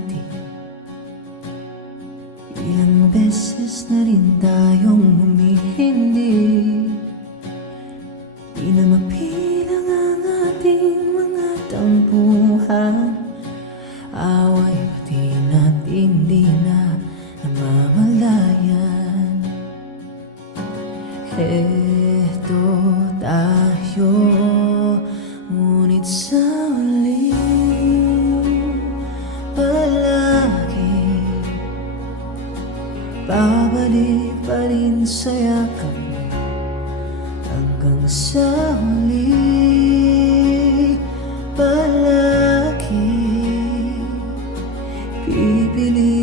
natin. Ilang beses na rin tayong humihindi, di na mapilang ang ating mga tampuhan. Away pati natin di na namamalayan. Eto tayo, ngunit sa huli palagi babalik pa rin sa yakap mo. Hanggang sa huli palagi pipili